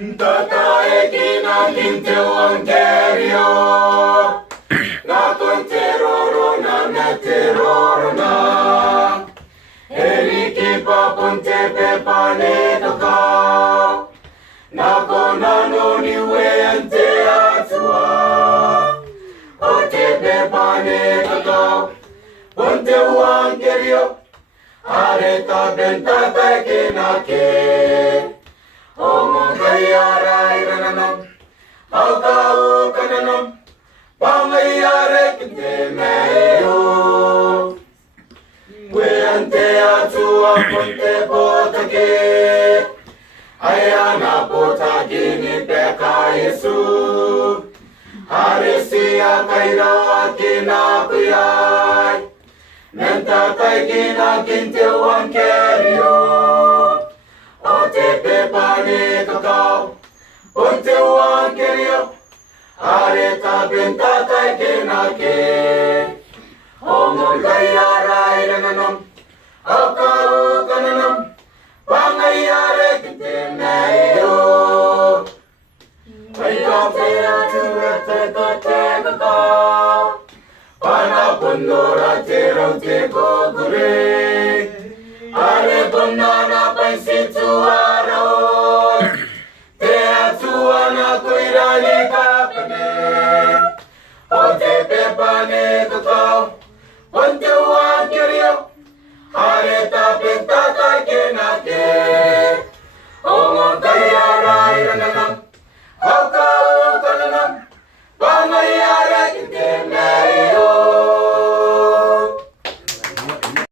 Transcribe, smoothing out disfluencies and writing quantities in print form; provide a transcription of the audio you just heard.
Tatae kinakin tewang kerio Nakon terorona na terorona Eriki papon tepe pane toka Nako nano niwe ante atua O tepe pane toka Ponte uang kerio Areta bentata kinake Omong kayara irananam, Aukau kananam, Pangayare kintemeyo. Weante atua ponte potake, Ayana potake ni peka Yesu. Harisia kairawa kinakuyay, Mentatay kinakintewang kerio. O tepe pane kakao, ponte uang kerio, areta bentata kenake. Omong kayara irananam, akau kananam, pangayare kitemeyo. Kaya kaya tuwete kakao, panapon nora terong teko gure, are pona